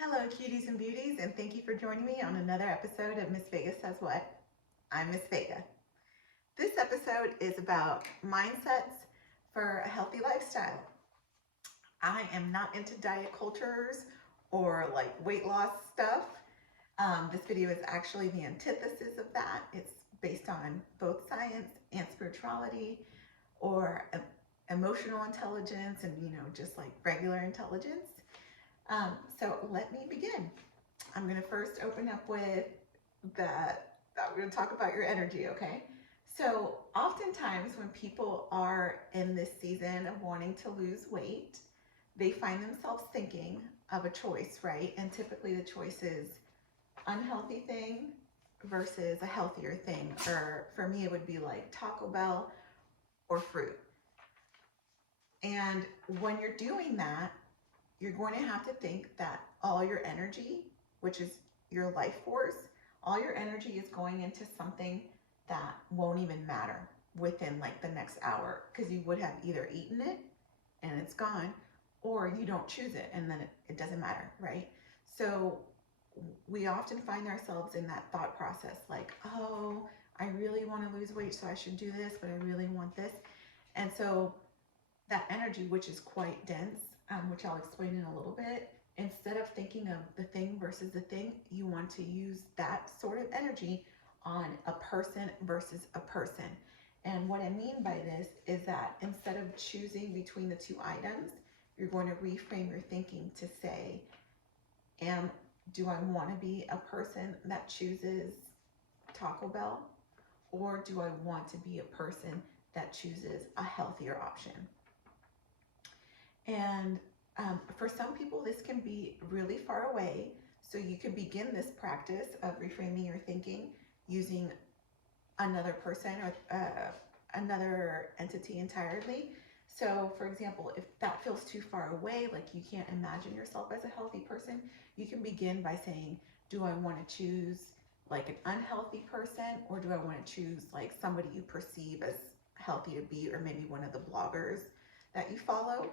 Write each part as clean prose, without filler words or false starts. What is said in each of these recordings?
Hello, cuties and beauties, and thank you for joining me on another episode of Miss Vega Says What. I'm Miss Vega. This episode is about mindsets for a healthy lifestyle. I am not into diet cultures or like weight loss stuff. This video is actually the antithesis of that. It's based on both science and spirituality or emotional intelligence and, just like regular intelligence. So let me begin. I'm going to first open up with we're going to talk about your energy, okay? So, oftentimes when people are in this season of wanting to lose weight, they find themselves thinking of a choice, right? And typically the choice is unhealthy thing versus a healthier thing. Or for me, it would be like Taco Bell or fruit. And when you're doing that, you're going to have to think that all your energy, which is your life force, all your energy is going into something that won't even matter within like the next hour, because you would have either eaten it and it's gone, or you don't choose it and then it doesn't matter, right? So we often find ourselves in that thought process like, oh, I really want to lose weight, so I should do this, but I really want this. And so that energy, which is quite dense, which I'll explain in a little bit, instead of thinking of the thing versus the thing, you want to use that sort of energy on a person versus a person. And what I mean by this is that instead of choosing between the two items, you're going to reframe your thinking to say, do I want to be a person that chooses Taco Bell, or do I want to be a person that chooses a healthier option? And for some people, this can be really far away. So you can begin this practice of reframing your thinking using another person or another entity entirely. So, for example, if that feels too far away, like you can't imagine yourself as a healthy person, you can begin by saying, do I want to choose like an unhealthy person, or do I want to choose like somebody you perceive as healthy to be, or maybe one of the bloggers that you follow?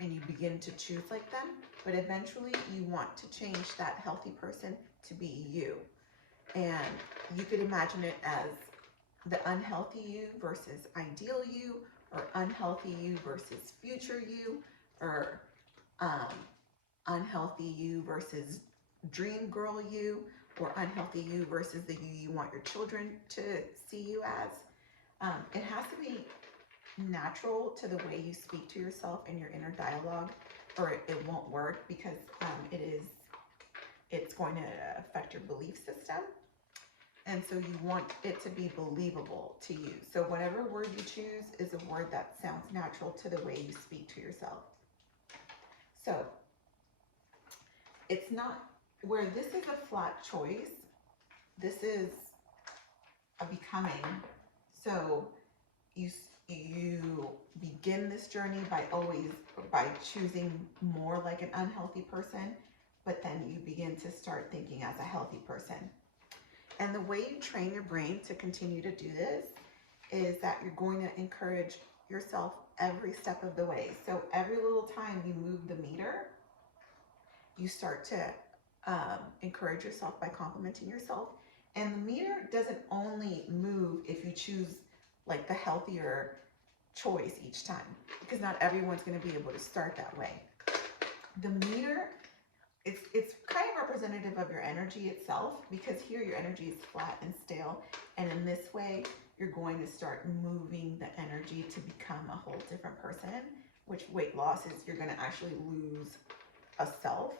And you begin to choose like them, but eventually you want to change that healthy person to be you. And you could imagine it as the unhealthy you versus ideal you, or unhealthy you versus future you, or unhealthy you versus dream girl you, or unhealthy you versus the you want your children to see you as. It has to be natural to the way you speak to yourself in your inner dialogue, or it won't work, because it's going to affect your belief system. And so you want it to be believable to you. So whatever word you choose is a word that sounds natural to the way you speak to yourself. So it's not where this is a flat choice, this is a becoming. So you begin this journey by choosing more like an unhealthy person, but then you begin to start thinking as a healthy person. And the way you train your brain to continue to do this is that you're going to encourage yourself every step of the way. So every little time you move the meter, you start to encourage yourself by complimenting yourself. And the meter doesn't only move if you choose like the healthier choice each time, because not everyone's going to be able to start that way. The meter, it's kind of representative of your energy itself, because here your energy is flat and stale, and in this way you're going to start moving the energy to become a whole different person, which weight loss is you're going to actually lose a self.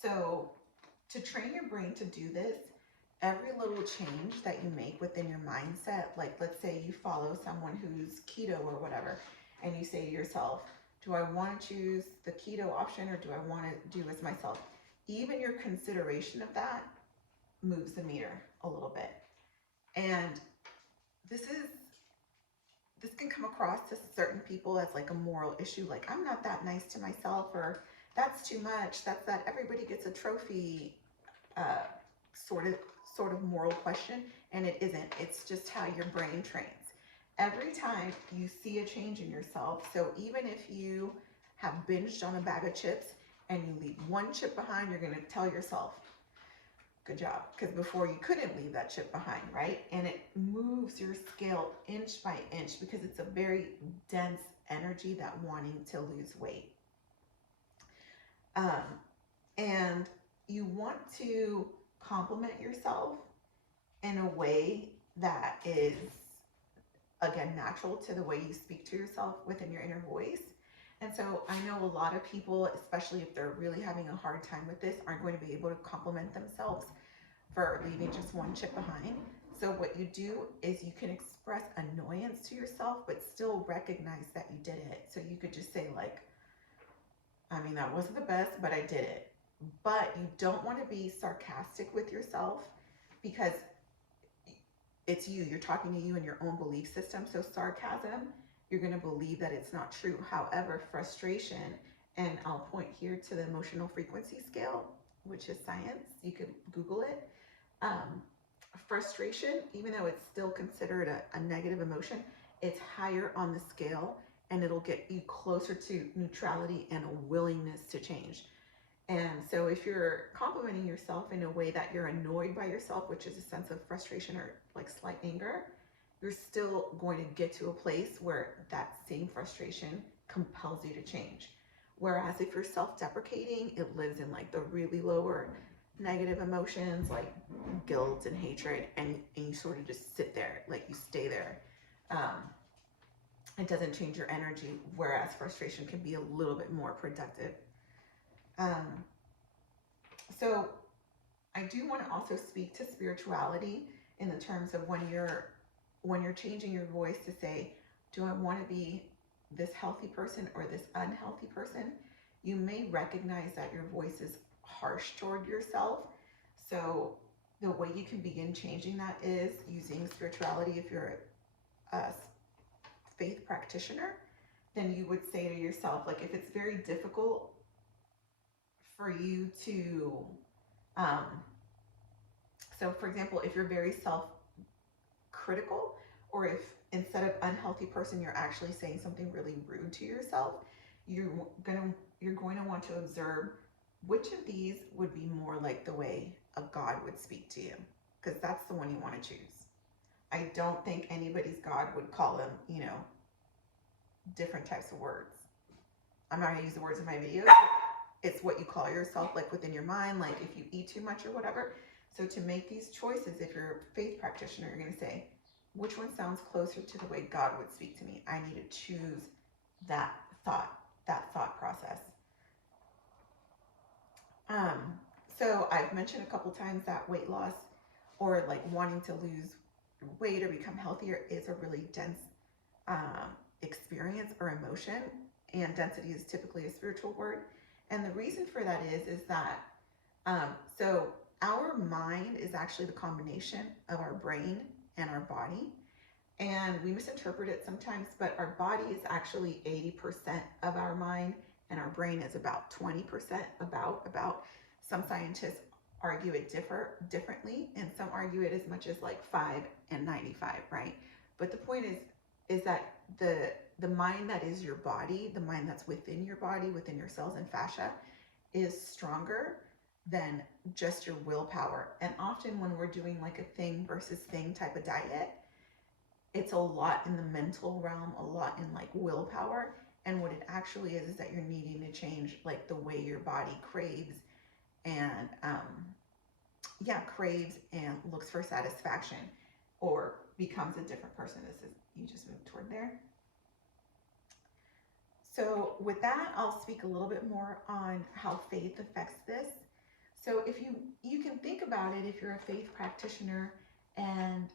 So to train your brain to do this, every little change that you make within your mindset, like let's say you follow someone who's keto or whatever, and you say to yourself, do I want to choose the keto option, or do I want to do as myself? Even your consideration of that moves the meter a little bit. And this can come across to certain people as like a moral issue, like I'm not that nice to myself, or that's too much, that's that everybody gets a trophy sort of moral question. And it isn't. It's just how your brain trains. Every time you see a change in yourself, so even if you have binged on a bag of chips and you leave one chip behind, you're going to tell yourself, good job. Because before you couldn't leave that chip behind, right? And it moves your scale inch by inch because it's a very dense energy, that wanting to lose weight. And you want to compliment yourself in a way that is, again, natural to the way you speak to yourself within your inner voice. And so I know a lot of people, especially if they're really having a hard time with this, aren't going to be able to compliment themselves for leaving just one chip behind. So what you do is you can express annoyance to yourself, but still recognize that you did it. So you could just say like, I mean, that wasn't the best, but I did it. But you don't want to be sarcastic with yourself, because it's you. You're talking to you and your own belief system. So sarcasm, you're going to believe that it's not true. However, frustration, and I'll point here to the emotional frequency scale, which is science. You could Google it. Frustration, even though it's still considered a negative emotion, it's higher on the scale, and it'll get you closer to neutrality and a willingness to change. And so if you're complimenting yourself in a way that you're annoyed by yourself, which is a sense of frustration or like slight anger, you're still going to get to a place where that same frustration compels you to change. Whereas if you're self-deprecating, it lives in like the really lower negative emotions like guilt and hatred, and you sort of just sit there, like you stay there. It doesn't change your energy, whereas frustration can be a little bit more productive. So I do want to also speak to spirituality in the terms of when you're changing your voice to say, do I want to be this healthy person or this unhealthy person? You may recognize that your voice is harsh toward yourself. So the way you can begin changing that is using spirituality. If you're a faith practitioner, then you would say to yourself, like, if it's very difficult for you to, so for example, if you're very self-critical, or if instead of unhealthy person, you're actually saying something really rude to yourself, you're going to want to observe which of these would be more like the way a God would speak to you, because that's the one you want to choose. I don't think anybody's God would call them, different types of words. I'm not going to use the words in my videos. It's what you call yourself, like within your mind, like if you eat too much or whatever. So to make these choices, if you're a faith practitioner, you're going to say, which one sounds closer to the way God would speak to me? I need to choose that thought process. So I've mentioned a couple times that weight loss, or like wanting to lose weight or become healthier, is a really dense experience or emotion, and density is typically a spiritual word. And the reason for that is that so our mind is actually the combination of our brain and our body, and we misinterpret it sometimes, but our body is actually 80% of our mind, and our brain is about 20%, about. Some scientists argue it differently, and some argue it as much as like 5 and 95, right? But the point is that the mind that is your body, the mind that's within your body, within your cells and fascia, is stronger than just your willpower. And often when we're doing like a thing versus thing type of diet, it's a lot in the mental realm, a lot in like willpower. And what it actually is that you're needing to change like the way your body craves and craves and looks for satisfaction, or becomes a different person. This is, you just moved toward there. So with that, I'll speak a little bit more on how faith affects this. So if you can think about it, if you're a faith practitioner and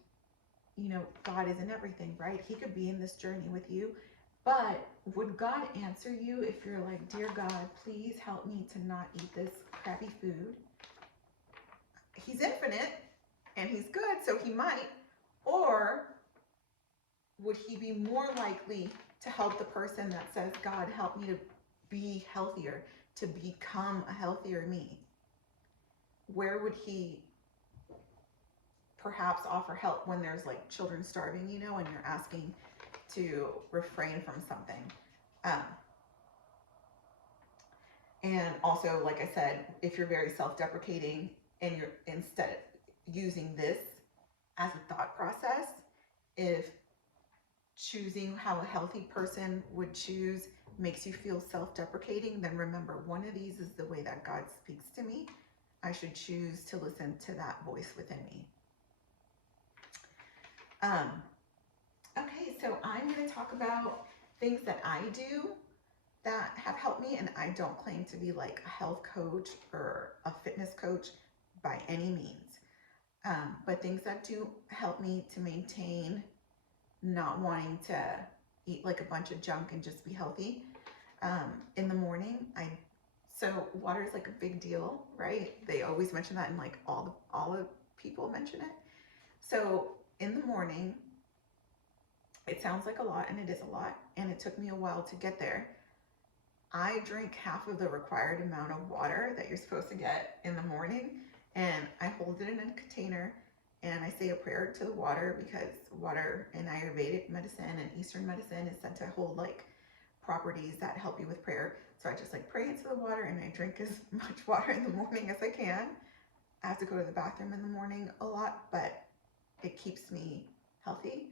God is in everything, right? He could be in this journey with you, but would God answer you if you're like, dear God, please help me to not eat this crappy food? He's infinite and he's good, so he might. Or would he be more likely to help the person that says, God, help me to be healthier, to become a healthier me? Where would he perhaps offer help when there's like children starving, and you're asking to refrain from something? And also, like I said, if you're very self-deprecating and you're instead using this as a thought process, if choosing how a healthy person would choose makes you feel self-deprecating, then remember, one of these is the way that God speaks to me. I should choose to listen to that voice within me. Okay, so I'm going to talk about things that I do that have helped me, and I don't claim to be like a health coach or a fitness coach by any means, but things that do help me to maintain not wanting to eat like a bunch of junk and just be healthy. In the morning, so water is like a big deal, right? They always mention that, and like all the people mention it. So in the morning, it sounds like a lot, and it is a lot, and it took me a while to get there. I drink half of the required amount of water that you're supposed to get in the morning, and I hold it in a container, and I say a prayer to the water, because water in Ayurvedic medicine and Eastern medicine is said to hold like properties that help you with prayer. So I just like pray into the water, and I drink as much water in the morning as I can. I have to go to the bathroom in the morning a lot, but it keeps me healthy.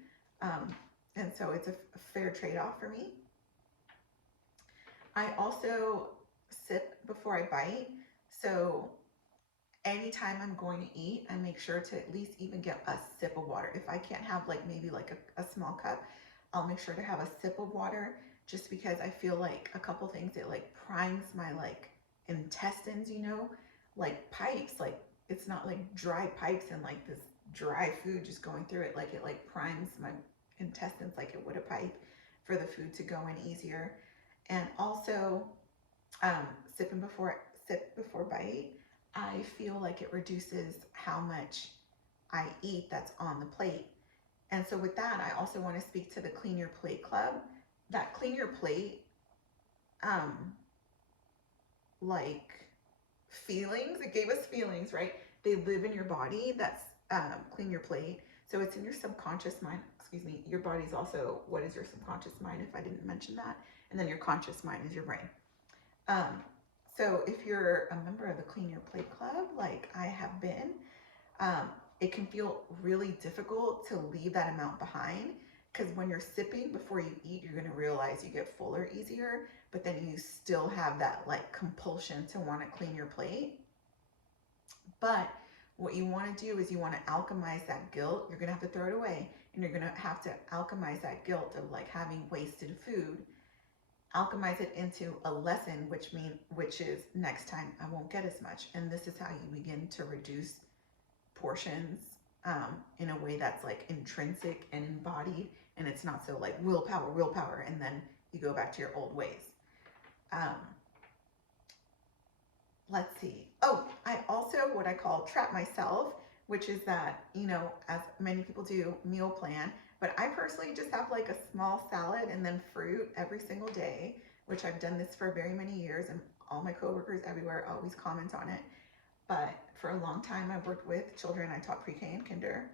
And so it's a fair trade-off for me. I also sip before I bite. So anytime I'm going to eat, I make sure to at least even get a sip of water. If I can't have like maybe like a small cup, I'll make sure to have a sip of water, just because I feel like a couple things, it like primes my like intestines, like pipes, like it's not like dry pipes and like this dry food just going through it. Like it like primes my intestines like it would a pipe for the food to go in easier. And also, um, sip before bite, I feel like it reduces how much I eat that's on the plate. And so with that, I also want to speak to the Clean Your Plate Club. That Clean Your Plate, um, like feelings, it gave us feelings, right? They live in your body. That's Clean Your Plate. So it's in your subconscious mind. Excuse me. Your body's also, what is your subconscious mind, if I didn't mention that? And then your conscious mind is your brain. Um, so if you're a member of the Clean Your Plate Club, like I have been, it can feel really difficult to leave that amount behind, because when you're sipping before you eat, you're going to realize you get fuller easier, but then you still have that like compulsion to want to clean your plate. But what you want to do is you want to alchemize that guilt. You're going to have to throw it away, and you're going to have to alchemize that guilt of like having wasted food, alchemize it into a lesson, which is next time I won't get as much. And this is how you begin to reduce portions, in a way that's like intrinsic and embodied, and it's not so like willpower, and then you go back to your old ways. Um, let's see. Oh, I also, what I call trap myself, which is that, as many people do, meal plan. But I personally just have like a small salad and then fruit every single day, which I've done this for very many years, and all my coworkers everywhere always comment on it. But for a long time, I worked with children. I taught pre-K and kinder.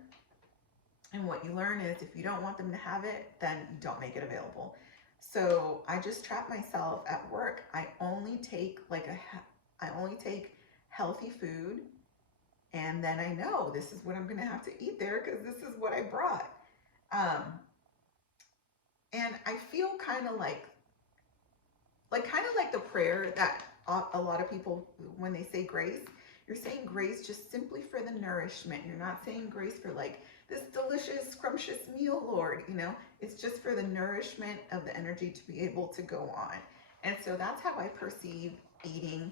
And what you learn is if you don't want them to have it, then you don't make it available. So I just trap myself at work. I only take healthy food, and then I know this is what I'm gonna have to eat there, because this is what I brought. Um, and I feel kind of like the prayer that a lot of people, when they say grace, you're saying grace just simply for the nourishment. You're not saying grace for like this delicious, scrumptious meal, Lord. It's just for the nourishment of the energy to be able to go on. And so that's how I perceive eating,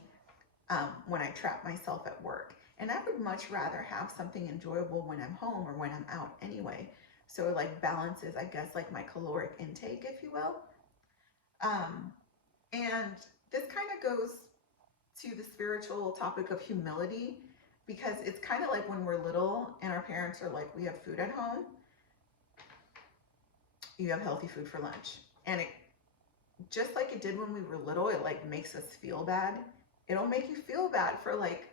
when I trap myself at work. And I would much rather have something enjoyable when I'm home or when I'm out anyway. So it like balances, I guess, like my caloric intake, if you will. Um, and this kind of goes to the spiritual topic of humility, because it's kind of like when we're little and our parents are like, we have food at home, you have healthy food for lunch. And it, just like it did when we were little, it like makes us feel bad. It'll make you feel bad for like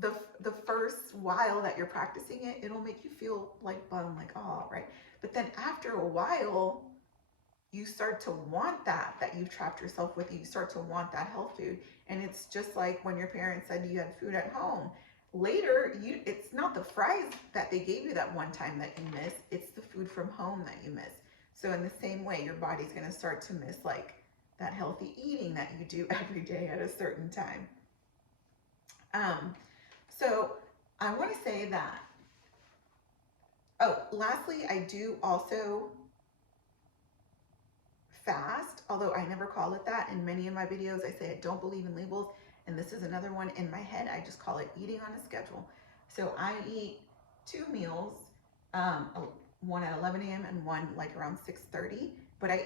the first while that you're practicing it. It'll make you feel like bum, like, oh, right. But then after a while, you start to want that you've trapped yourself with. You start to want that health food, And it's just like when your parents said you had food at home. Later, it's not the fries that they gave you that one time that you miss, it's the food from home that you miss. So in the same way, your body's going to start to miss like that healthy eating that you do every day at a certain time. So I want to say that, oh, lastly, I do also fast, although I never call it that. In many of my videos, I say I don't believe in labels, and this is another one in my head. I just call it eating on a schedule. So I eat 2 meals, one at 11 a.m. and one like around 6:30. But I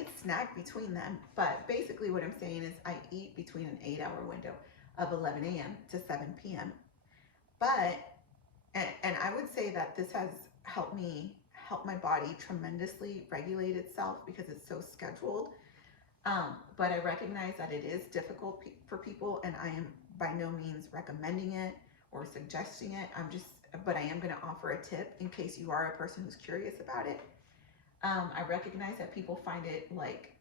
eat snack between them. But basically, what I'm saying is I eat between an 8-hour window of 11 a.m. to 7 p.m. But and I would say that this has helped my body tremendously regulate itself because it's so scheduled. But I recognize that it is difficult for people, and I am by no means recommending it or suggesting it. But I am going to offer a tip in case you are a person who's curious about it. I recognize that people find it like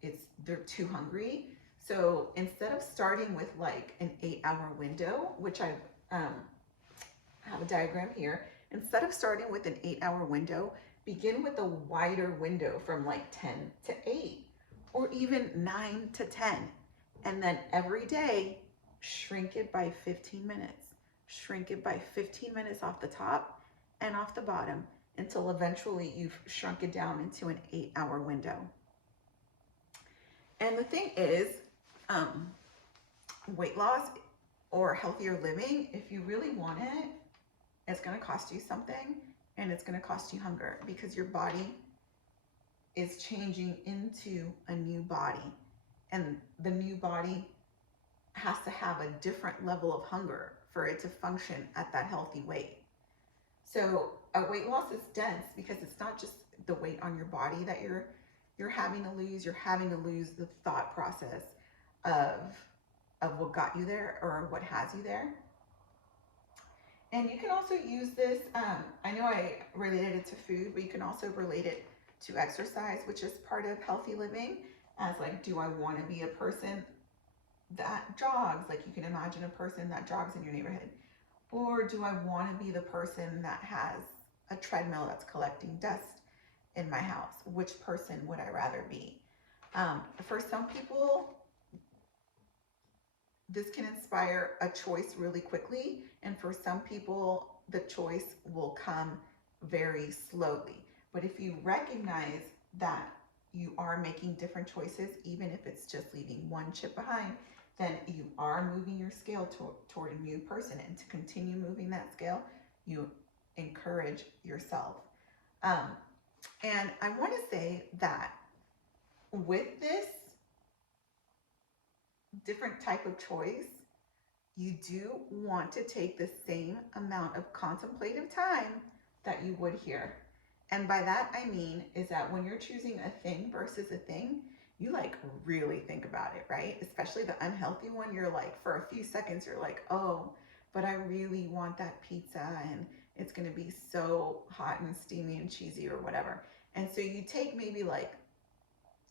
they're too hungry. So instead of starting with like an 8-hour window, which I have a diagram here, instead of starting with an 8-hour window, begin with a wider window from like 10 to 8 or even 9 to 10. And then every day, shrink it by 15 minutes. Shrink it by 15 minutes off the top and off the bottom until eventually you've shrunk it down into an 8-hour window. And the thing is, weight loss or healthier living, if you really want it, it's going to cost you something, and it's going to cost you hunger because your body is changing into a new body, and the new body has to have a different level of hunger for it to function at that healthy weight. So a weight loss is dense because it's not just the weight on your body that you're having to lose. You're having to lose the thought process of what got you there or what has you there. And you can also use this, I know I related it to food, but you can also relate it to exercise, which is part of healthy living, as like, do I want to be a person that jogs? Like you can imagine a person that jogs in your neighborhood. Or do I want to be the person that has a treadmill that's collecting dust in my house? Which person would I rather be? For some people, this can inspire a choice really quickly. And for some people, the choice will come very slowly. But if you recognize that you are making different choices, even if it's just leaving one chip behind, then you are moving your scale toward a new person. And to continue moving that scale, you encourage yourself. And I want to say that with this different type of choice, you do want to take the same amount of contemplative time that you would here. And by that I mean is that when you're choosing a thing versus a thing, you like really think about it, right? Especially the unhealthy one, you're like, for a few seconds, you're like, oh, but I really want that pizza and it's gonna be so hot and steamy and cheesy or whatever. And so you take maybe like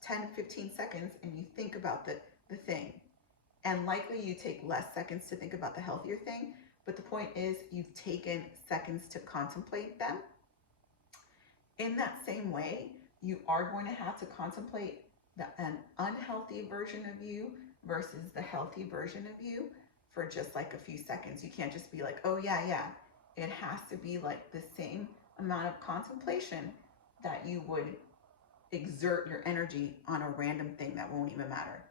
10, 15 seconds and you think about the thing. And likely you take less seconds to think about the healthier thing. But the point is you've taken seconds to contemplate them. In that same way, you are going to have to contemplate an unhealthy version of you versus the healthy version of you for just like a few seconds. You can't just be like, oh yeah. It has to be like the same amount of contemplation that you would exert your energy on a random thing that won't even matter.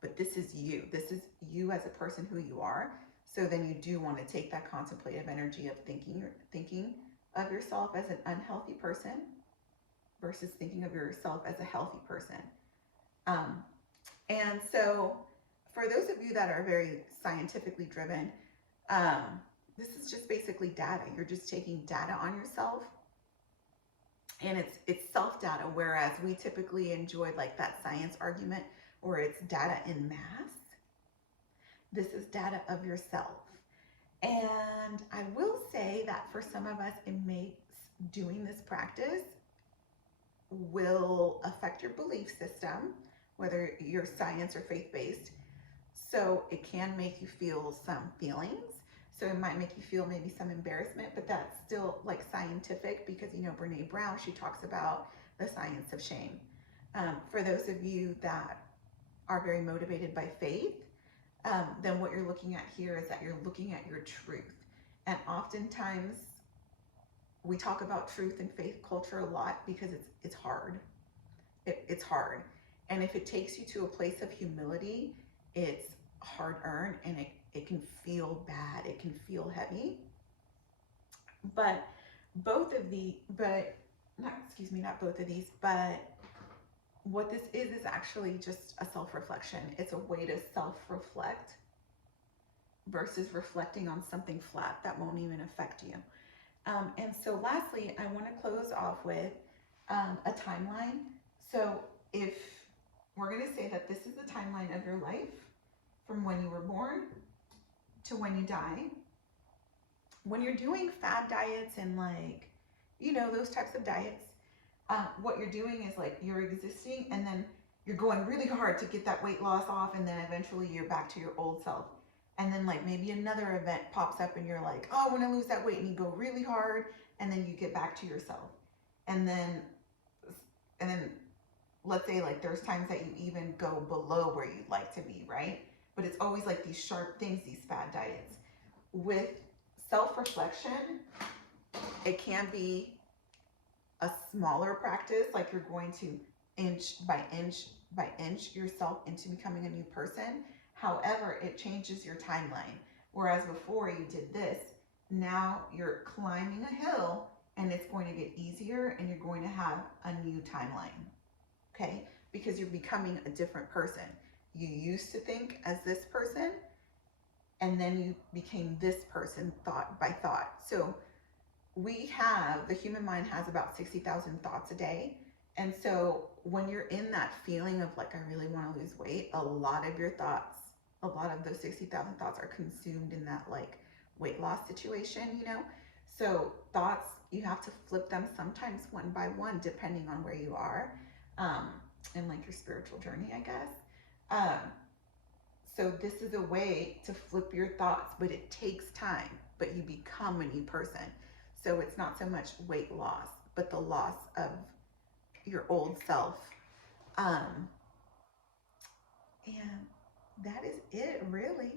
But this is you. This is you as a person who you are. So then you do want to take that contemplative energy of thinking of yourself as an unhealthy person versus thinking of yourself as a healthy person. And so for those of you that are very scientifically driven, this is just basically data. You're just taking data on yourself, and it's self-data, whereas we typically enjoy like that science argument where it's data in mass. This is data of yourself. And I will say that for some of us, it makes doing this practice will affect your belief system, whether you're science or faith-based. So it can make you feel some feelings. So it might make you feel maybe some embarrassment, but that's still like scientific because, you know, Brene Brown, she talks about the science of shame. For those of you that are very motivated by faith, then what you're looking at here is that you're looking at your truth. And oftentimes we talk about truth in faith culture a lot because it's hard. It's hard. And if it takes you to a place of humility, it's hard earned and it can feel bad. It can feel heavy. But both of the, but not, excuse me, not both of these, but what this is actually just a self-reflection. It's a way to self-reflect versus reflecting on something flat that won't even affect you. And so lastly, I want to close off with a timeline. So if we're going to say that this is the timeline of your life from when you were born to when you die, when you're doing fad diets and like, you know, those types of diets, what you're doing is like you're existing and then you're going really hard to get that weight loss off, and then eventually you're back to your old self. And then like maybe another event pops up and you're like, oh, I want to lose that weight, and you go really hard and then you get back to yourself. And then let's say like there's times that you even go below where you'd like to be, right? But it's always like these sharp things, these fad diets. With self-reflection, it can be a smaller practice, like you're going to inch by inch yourself into becoming a new person. However, it changes your timeline. Whereas before you did this, now you're climbing a hill and it's going to get easier and you're going to have a new timeline. Okay? Because you're becoming a different person. You used to think as this person, and then you became this person thought by thought. So the human mind has about 60,000 thoughts a day. And so when you're in that feeling of like, I really want to lose weight, a lot of your thoughts, a lot of those 60,000 thoughts are consumed in that like weight loss situation, you know? So thoughts, you have to flip them sometimes one by one, depending on where you are in like your spiritual journey, I guess. So this is a way to flip your thoughts, but it takes time, but you become a new person. So it's not so much weight loss, but the loss of your old self. And that is it, really.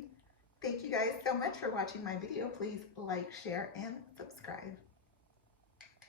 Thank you guys so much for watching my video. Please like, share, and subscribe.